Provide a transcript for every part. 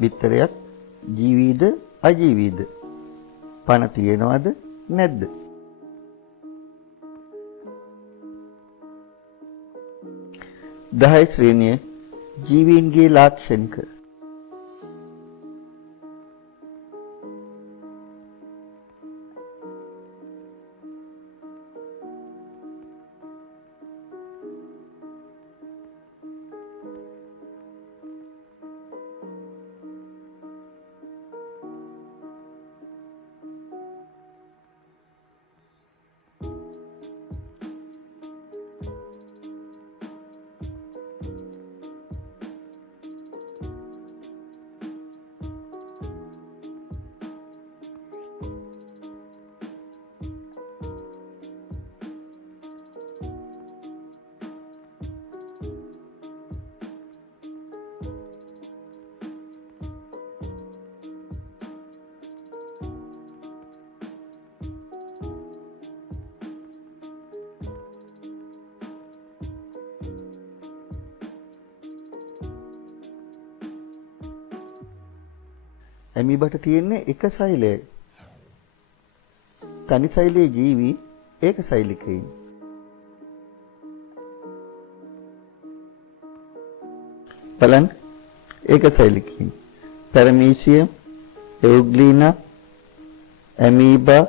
බිත්තරයක් ජීවීද අජීවීද? පණ තියෙනවද නැද්ද? දහය ශ්‍රේණිය ජීවීන්ගේ ලාක්ෂණික. ඇමීබට තියෙන්නේ එක සෛලයයි. තනි සෛලයේ ජීවි ඒක සෛලිකයින්. බලන්න ඒක සෛලිකයින්. පැරමීසියම්, එවුග්ලීනා, ඇමීබා,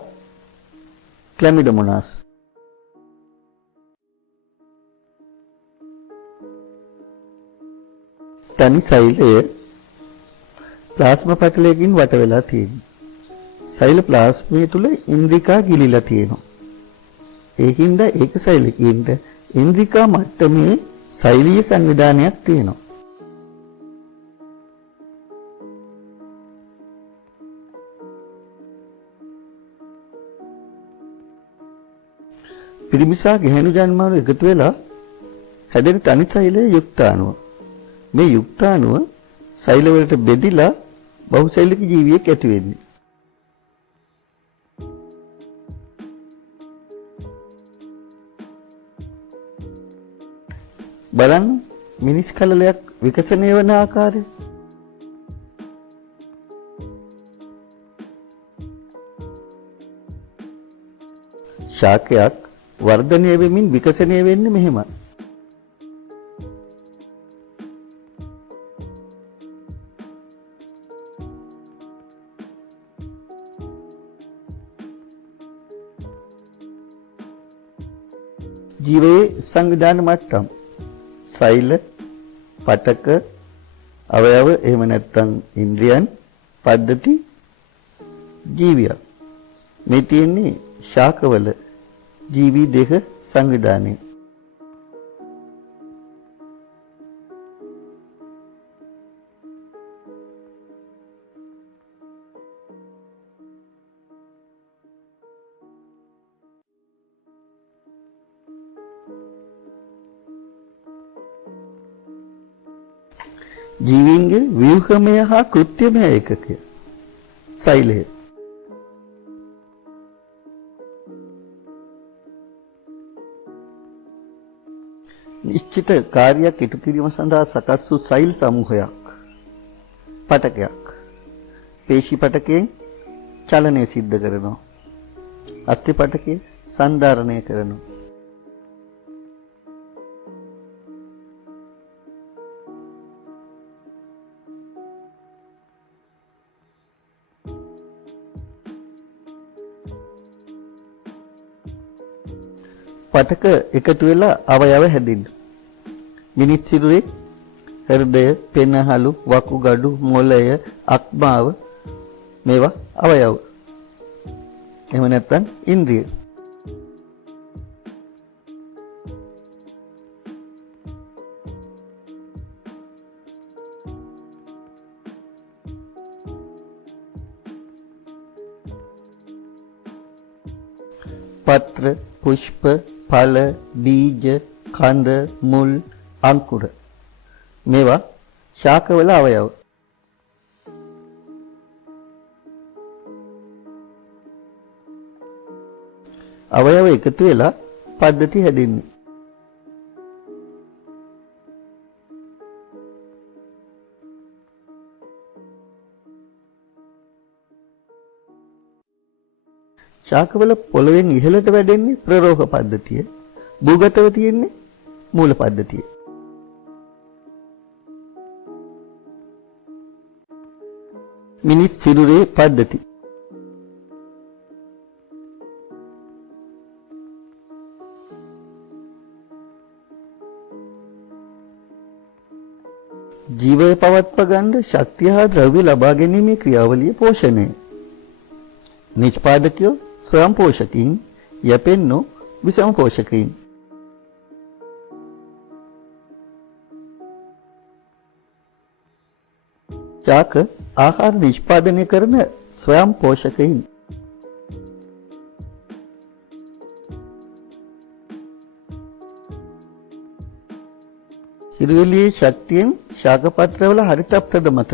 ක්ලැමිඩෝමොනාස්. තනි සෛලය ප්ලාස්මා පටලයකින් වට වෙලා තියෙනවා. සෛල ප්ලාස්මය තුල ඉන්ද්‍රිකා ගිලිලා තියෙනවා. ඒකින්ද ඒක සෛලිකින්ද ඉන්ද්‍රිකා මට්ටමේ සෛලීය සංවිධානයක් තියෙනවා. පිරිමිසා ගැහැණු ජන්මාණු එකතු වෙලා හැදෙන තනි සෛලයේ යුක්තාණුව. මේ යුක්තාණුව සෛල වලට බෙදිලා බහුසෛලික ජීවියෙක් ඇති වෙන්නේ. බලන්න මිනිස් කලලයක් විකසනය වන ආකාරය. ශාකයක් වර්ධනය වෙමින් විකසනය වෙන්නේ මෙහෙමයි. ජීවයේ සංවිධාන මට්ටම් සෛල, පටක, අවයව එහෙම නැත්නම් ඉන්ද්‍රියන්, පද්ධති, ජීවිය. මේ තියෙන්නේ ශාකවල ජීවි දෙක සංවිධානයේ. ජීවීන්ගේ ව්‍යුහමය හා කෘත්‍යමය ඒකකය සෛලය. නිශ්චිත කාර්යයක් ඉටු කිරීම සඳහා සකස් වූ සෛල සමූහයක් පටකයක්. පේශි පටකයෙන් චලනය සිද්ධ කරනවා. අස්ථි පටකය සංධාරණය කරනවා. පටක එකතු වෙලා අවයව හැදෙනවා. මිනිස් සිරුරේ හෘදය, පෙනහළු, වකුගඩු, මොළය, අක්මාව මේවා අවයව. එහෙම නැත්නම් ඉන්ද්‍රිය. පත්‍ර, පුෂ්ප, ඵල, බීජ, කඳ, මුල්, අංකුර මේවා ශාකවල අවයව. අවයව එකතු වෙලා පද්ධති හැදෙන්නේ. ශාකවල පොළවෙන් ඉහළට වැඩෙන්නේ ප්‍රරෝහ පද්ධතිය. භූගතව තියෙන්නේ මූල පද්ධතිය. මිනිස් සිරුරේ පද්ධති. ජීවය පවත්වා ගන්න ශක්තිය හා ද්‍රව්‍ය ලබා ගැනීමේ ක්‍රියාවලිය පෝෂණය. නිෂ්පාදකයෝ ස්වයං පෝෂකයින්, යැපෙන්නෝ විෂම පෝෂකයින්. ශාක ආහාර නිෂ්පාදනය කරන ස්වයං පෝෂකයින්. හිරුවෙලියේ ශක්තියෙන් ශාක පත්‍රවල හරිත ප්‍රදමත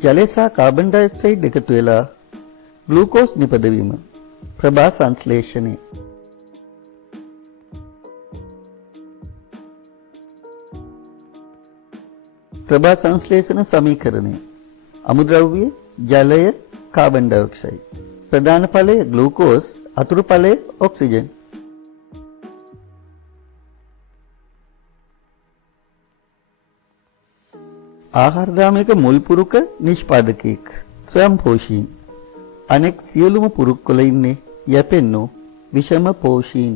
ජලය සහ කාබන් ඩයොක්සයිඩ් එකතු වෙලා ග්ලූකෝස් නිපදවීම ප්‍රභා සංශ්ලේෂණය. ප්‍රභා සංශ්ලේෂණ සමීකරණය අමුද්‍රව්‍ය ජලය කාබන් ඩයොක්සයිඩ්. ප්‍රධාන ඵලය ග්ලූකෝස්, අතුරු ඵලය ඔක්සිජන්. ආහාර දාමයක මුල් පුරුක නිෂ්පාදකයෙක් ස්වයං පෝෂීන්. අනෙක් සියලුම පුරුක්වල ඉන්නේ යැපෙන්නෝ විෂම පෝෂීන්.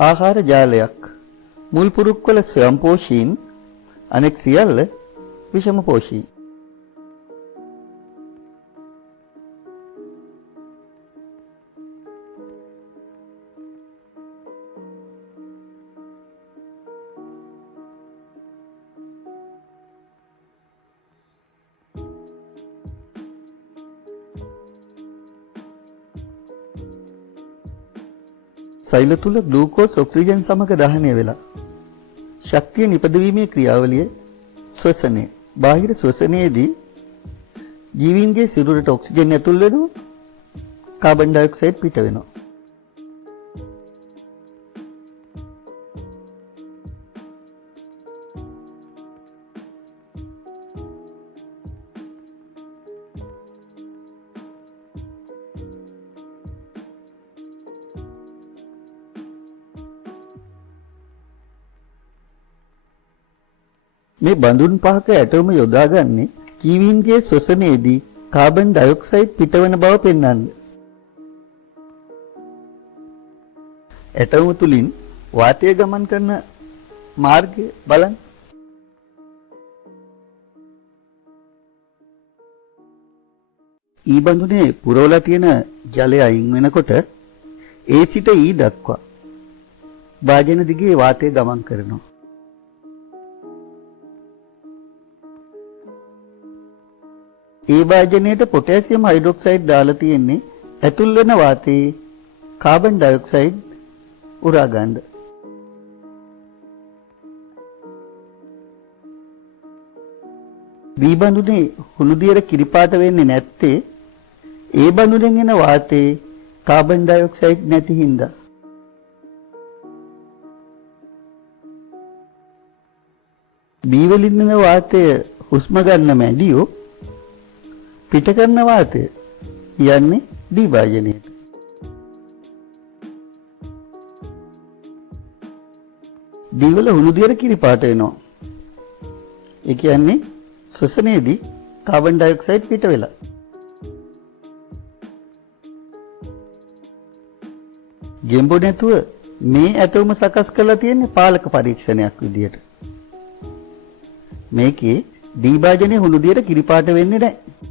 ආහාර ජාලයක් මුල් පුරුක්වල ස්වයං පෝෂීන්, අනෙක් සියල්ල විෂම පෝෂීන්. සෛල තුල ග්ලූකෝස් ඔක්සිජන් සමග දහනය වෙලා ශක්තිය නිපදවීමේ ක්‍රියාවලිය ශ්වසනය. බාහිර ශ්වසනයේදී ජීවීන්ගේ සිරුරට ඔක්සිජන් ඇතුල් වෙනවා, කාබන් ඩයොක්සයිඩ් පිට වෙනවා. මේ බඳුන් පහක ඇටෝම යොදාගන්නේ ජීවීන්ගේ ශ්වසනයේදී කාබන් ඩයොක්සයිඩ් පිටවන බව පෙන්වන්න. ඇටෝම තුලින් වාතය ගමන් කරන මාර්ගය බලන්න. ඊ බඳුනේ පුරවලා තියෙන ජලය අයින් වෙනකොට ඒ සිට ඊ දක්වා භාජන දිගේ වාතය ගමන් කරනවා. ඒ භාජනයේට පොටෑසියම් හයිඩ්‍රොක්සයිඩ් දාලා තියෙන්නේ ඇතුල් වෙන වාතයේ කාබන් ඩයොක්සයිඩ් උරා ගන්න. බී බඳුනේ හුණු දියර කිරිපාට වෙන්නේ නැත්තේ ඒ බඳුනෙන් එන වාතයේ කාබන් ඩයොක්සයිඩ් නැති හින්දා. බී වලින් එන වාතය හුස්ම ගන්න මැඩියෝ පිට කරන වාතය යන්නේ දී භාජනයට. දී වල හුණු දියර කිරිපාට වෙනවා. ඒ කියන්නේ ශ්වසනයේදී කාබන් ඩයොක්සයිඩ් පිට වෙලා. ගෙම්බෝ නැතුව මේ ඇටෝම සකස් කරලා තියෙන්නේ පාලක පරීක්ෂණයක් විදියට. මේකේ දී භාජනයේ හුණු දියර කිරිපාට වෙන්නේ නැහැ.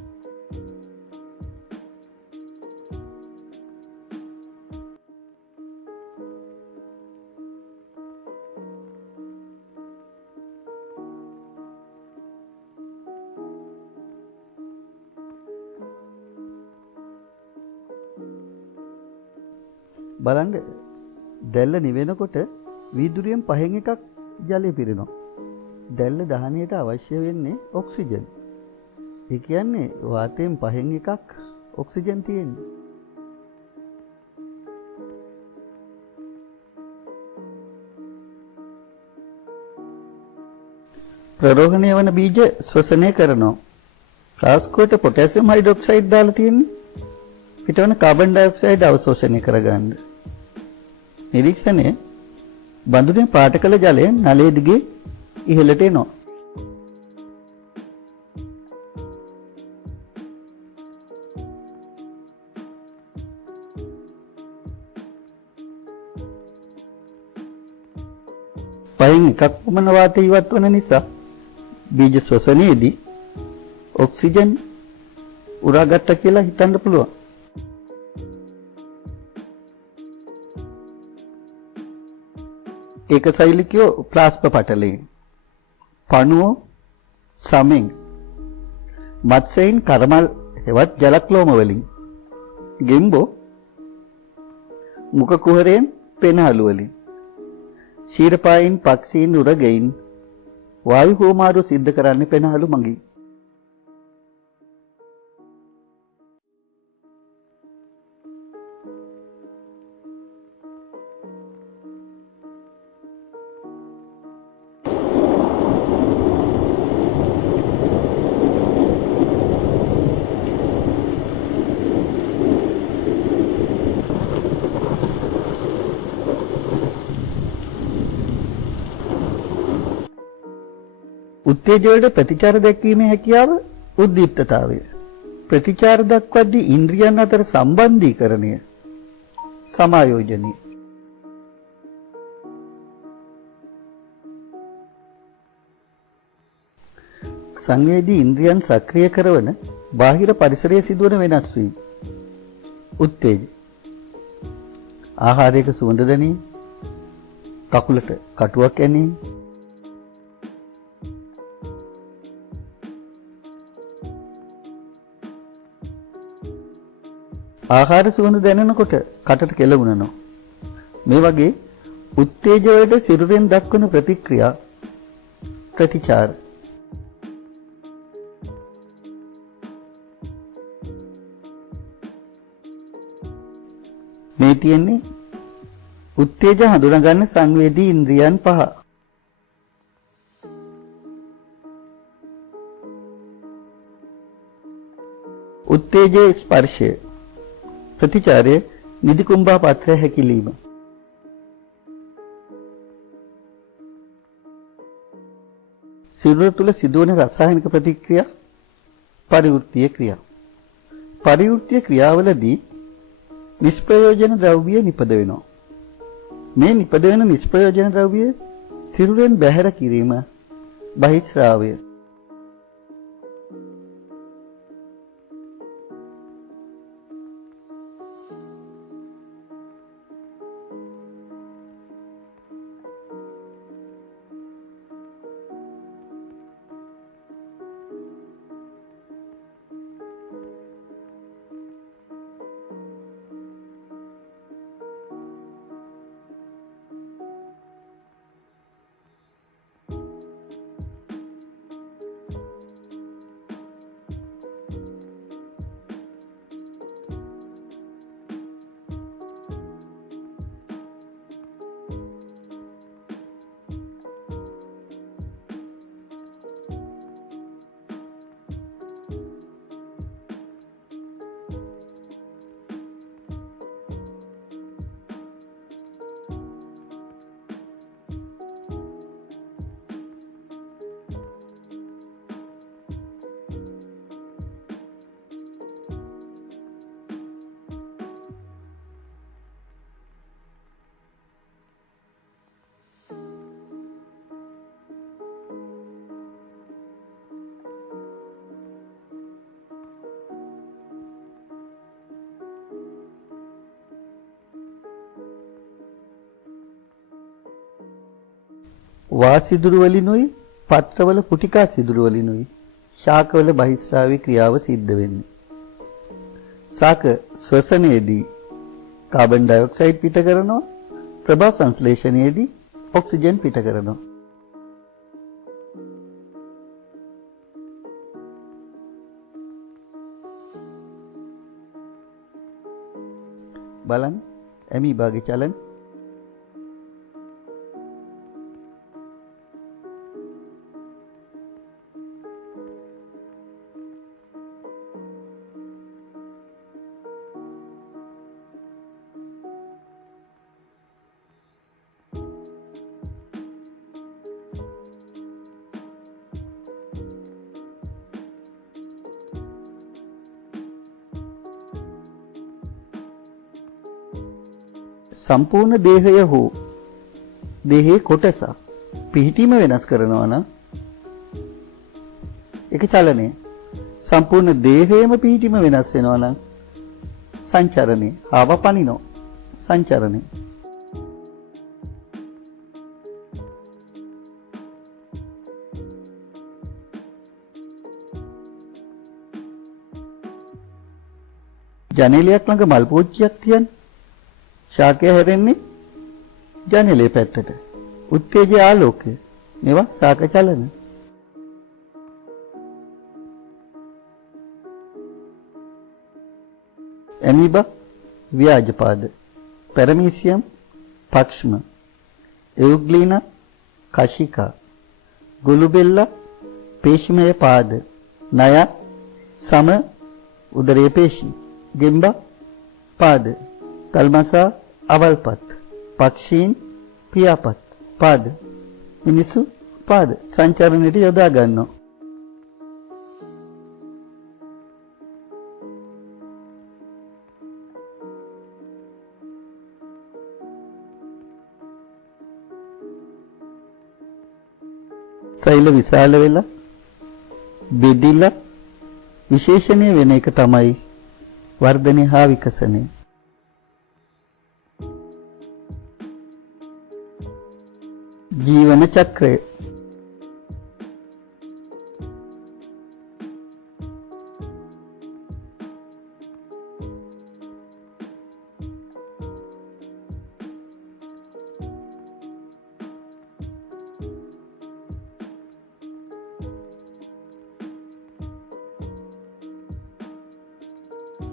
බලන්න දැල්ල නිවෙනකොට වීදුරුවෙන් පහෙන් එකක් ජලය පිරෙනවා. දැල්ල දහනයට අවශ්‍ය වෙන්නේ ඔක්සිජන්. ඒ කියන්නේ වාතයෙන් පහෙන් එකක් ඔක්සිජන් තියෙන්නේ. ප්‍රරෝහණය වන බීජ ශ්වසනය කරනවා. ෆ්ලාස්කුවට පොටෑසියම් හයිඩ්‍රොක්සයිඩ් දාලා තියෙන්නේ. පිටවන කාබන් ඩයොක්සයිඩ් අවශෝෂණය කරගන්න. නිරීක්ෂණය බඳුනේ පාට කළ ජලය නලයේ දිගේ ඉහළට එනවා. පහෙන් එකක් පමණ වාතය ඉවත් වන නිසා බීජ ශ්වසනයේදී ඔක්සිජන් උරාගත්තා කියලා හිතන්න පුළුවන්. ඒක සෛලිකයෝ ප්ලාස්ම පටලයෙන්, පණුවෝ සමෙන්, මත්ස්‍යයින් කර්මල් හෙවත් ජලක්ලෝම වලින්, ගෙම්බෝ මුඛ කුහරයෙන් පෙනහළු වලින්, ශීරපායින් පක්ෂීන් උරගයින් වායු හෝමාරු සිද්ධ කරන්නේ පෙනහළු මගින්. උත්තේජවලට ප්‍රතිචාර දැක්වීමේ හැකියාව උද්දීප්තතාවය. ප්‍රතිචාර දක්වද්දී ඉන්ද්‍රියන් අතර සම්බන්ධීකරණය, සමායෝජනය. සංවේදී ඉන්ද්‍රියන් සක්‍රිය කරන බාහිර පරිසරයේ සිදුවන වෙනස් වීම. උත්තේජ. ආහාරයක සුවඳ දැනීම, කකුලට කටුවක් ඇනීම, ආහාර සුවඳ දැනෙනකොට කටට කෙලවුනනවා. මේ වගේ උත්තේජ වලට සිරුරෙන් දක්වන ප්‍රතික්‍රියා ප්‍රතිචාර. මේ තියෙන්නේ උත්තේජ හඳුනාගන්න සංවේදී ඉන්ද්‍රියන් පහ. උත්තේජයේ ස්පර්ශය, ප්‍රතිචාරය නිදි කුම්භා පත්‍රය හැකිලීම. සිරුර තුළ සිදුවන රසායනික ප්‍රතික්‍රියා පරිවෘත්තීය ක්‍රියා. පරිවෘත්තීය ක්‍රියාවලදී නිෂ්ප්‍රයෝජන ද්‍රව්‍ය නිපද වෙනවා. මේ නිපද වෙන නිෂ්ප්‍රයෝජන ද්‍රව්‍ය සිරුරෙන් බැහැර කිරීම බහිස්රාවය. වාසිදුරු වලිනුයි පත්‍රවල පුටිකා සිදුරු වලිනුයි ශාකවල බහිස්රාවී ක්‍රියාව සිද්ධ වෙන්නේ. ශාක ශ්වසනයේදී කාබන් ඩයොක්සයිඩ් පිට කරනවා, ප්‍රභා සංශ්ලේෂණයේදී ඔක්සිජන් පිට කරනවා. බලන්න ඇමීබාගේ චලන. සම්පූර්ණ දේහය හෝ දේහයේ කොටසක් පිහිටීම වෙනස් කරනවා නම් ඒක චලනය. සම්පූර්ණ දේහයම පිහිටීම වෙනස් වෙනවා නම් සංචරණය. ආව පනිනෝ සංචරණය. ජනේලයක් ළඟ මල් පෝච්චියක් තියන්නේ. ශාකය හැරෙන්නේ ජනේලයේ පැත්තට. උත්තේජ ආලෝකය. මේවා ශාක චලන. ඇමීබා ව්‍යාජපාද. පැරමීසියම් පක්ෂම. එවුග්ලීනා කශිකා. ගොළුබෙල්ලා පේශිමය පාද. නය සම උදරයේ පේශී. ගෙම්බා පාද. තල්මසා අවල්පත්. පක්ෂීන් පියාපත්. පාද. මිනිසු පාද සංචරණයට යොදා ගන්නවා. සෛල විශාල වෙලා බෙදිලා විශේෂණය වෙන එක තමයි වර්ධනය හා විකසනය. ජීවන චක්‍රය.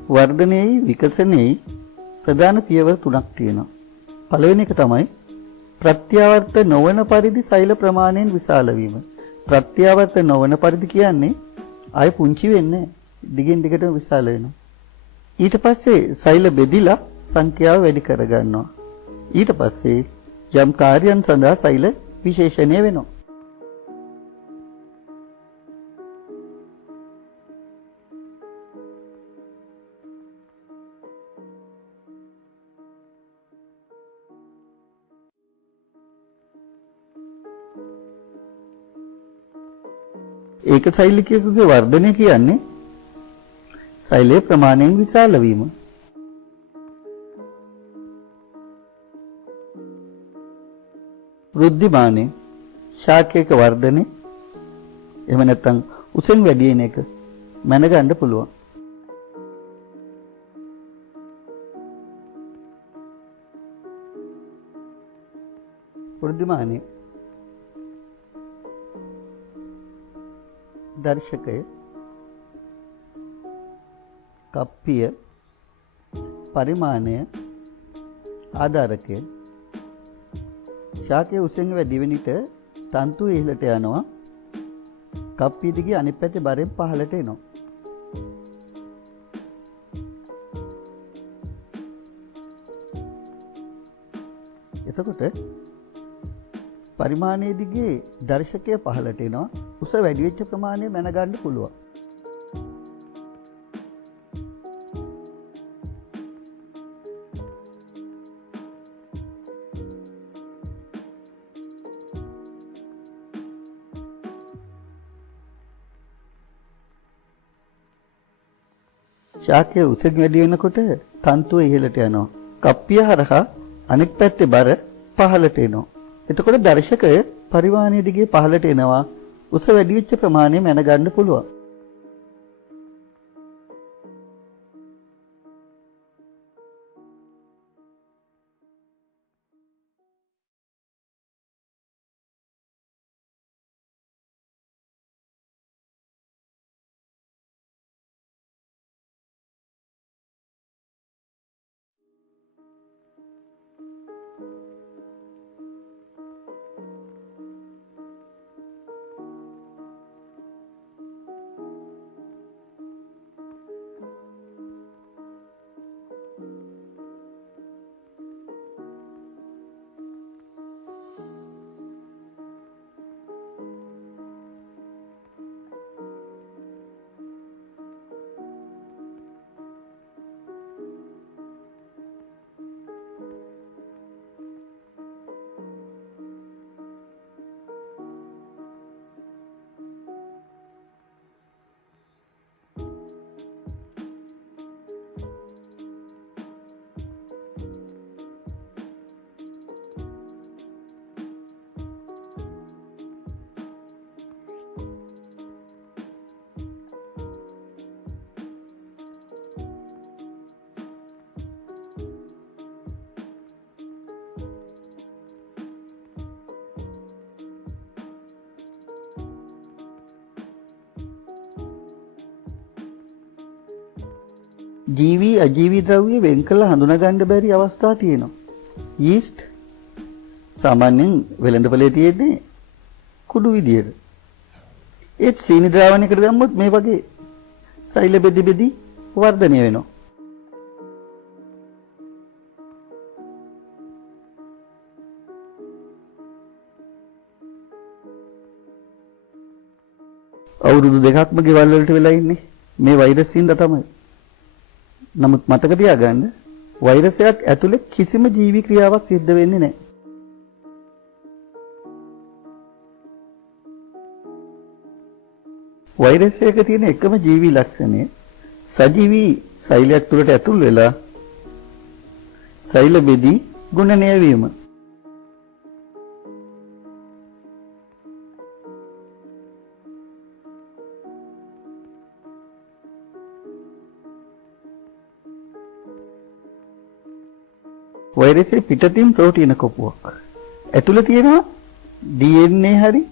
වර්ධනයේයි විකසනයේයි ප්‍රධාන පියවර තුනක් තියෙනවා. පළවෙනි එක තමයි ප්‍රත්‍යාවර්ත නොවන පරිදි සෛල ප්‍රමාණයෙන් විශාල වීම. ප්‍රත්‍යාවර්ත නොවන පරිදි කියන්නේ ආය පුංචි වෙන්නේ නැහැ. දිගින් දිගටම විශාල වෙනවා. ඊට පස්සේ සෛල බෙදිලා සංඛ්‍යාව වැඩි කර ගන්නවා. ඊට පස්සේ යම් කාර්යයන් සඳහා සෛල විශේෂණය වෙනවා. ඒක සෛලිකයෙකුගේ වර්ධනය කියන්නේ සෛලයේ ප්‍රමාණයෙන් විශාල වීම. වෘද්ධිමානය ශාකයක වර්ධනය එහෙම නැත්නම් උසෙන් වැඩි වෙන එක මැනගන්න පුළුවන්. වෘද්ධිමානය දර්ශකය කප්පිය පරිමාණය ආධාරකය. ශාකයේ උසෙන් වැඩි වෙන විට තන්තු ඉහළට යනවා. කප්පිය දිගේ අනිත් පැත්තේ බරෙන් පහළට එනවා. එතකොට පරිමාණයේ දිගේ දර්ශකය පහළට එනවා. උස වැඩි වෙච්ච ප්‍රමාණය මැනගන්න පුළුවන්. ශාකයේ උස වැඩි වෙනකොට තන්තුව ඉහළට යනවා. කප්පිය හරහා අනෙක් පැත්තේ බර පහළට එනවා. එතකොට දර්ශකය පරිමාණයේ දිගේ පහළට එනවා. උස වැඩි වෙච්ච ප්‍රමාණය මැනගන්න පුළුවන්. ජීවී අජීවී ද්‍රව්‍ය වෙන් කළ හඳුනා ගන්න බැරි අවස්ථා තියෙනවා. යීස්ට් සාමාන්‍යයෙන් වෙළඳපොලේ තියෙන්නේ කුඩු විදියට. ඒත් සීනි ද්‍රාවණයකට දැම්මොත් මේ වගේ සෛල බෙදි බෙදි වර්ධනය වෙනවා. අවුරුදු දෙකක්ම ගෙවල් වලට වෙලා ඉන්නේ මේ වෛරස් හින්දා තමයි. නමුත් මතක තියාගන්න වෛරසයක් ඇතුලේ කිසිම ජීවි ක්‍රියාවක් සිද්ධ වෙන්නේ නැහැ. වෛරස් එක තියෙන එකම ජීවි ලක්ෂණය සජීවී සෛලයක් තුළට ඇතුල් වෙලා සෛල බෙදී ගුණණය වීම. වෛරසයේ පිටතින් ප්‍රෝටීන කොපුවක්. ඇතුළේ තියෙනවා DNA හරි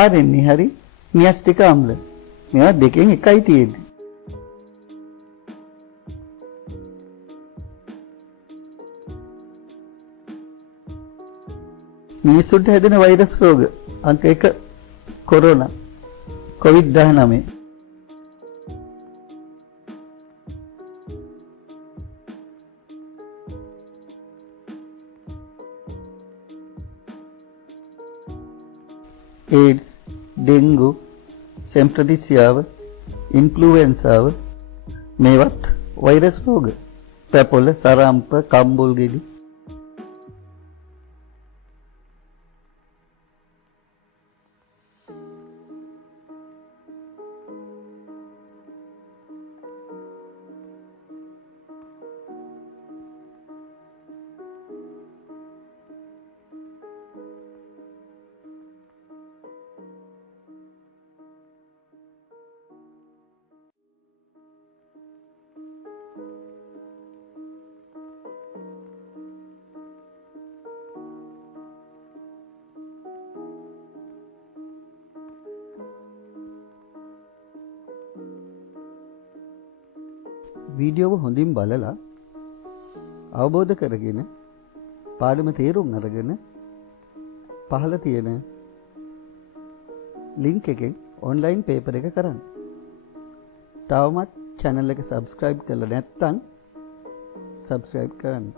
RNA හරි න්‍යෂ්ටික අම්ල. මේවා දෙකෙන් එකයි තියෙන්නේ. මිනිස්සුන්ට හැදෙන වෛරස් රෝග අංක 1 කොරෝනා COVID-19. AIDS, ඩෙන්ගු, සෙම්ප්‍රදිසියාව, ඉන්ෆ්ලුවෙන්සාව මේවත් වෛරස් රෝග. පැපොල, සරම්ප, කම්බුල් ගෙඩි. වීඩියෝව හොඳින් බලලා අවබෝධ කරගෙන පාඩම තේරුම් අරගෙන පහළ තියෙන ලින්ක් එකෙන් ඔන්ලයින් පේපර් එක කරන්න. තවමත් channel එක subscribe කරලා නැත්නම් subscribe කරන්න.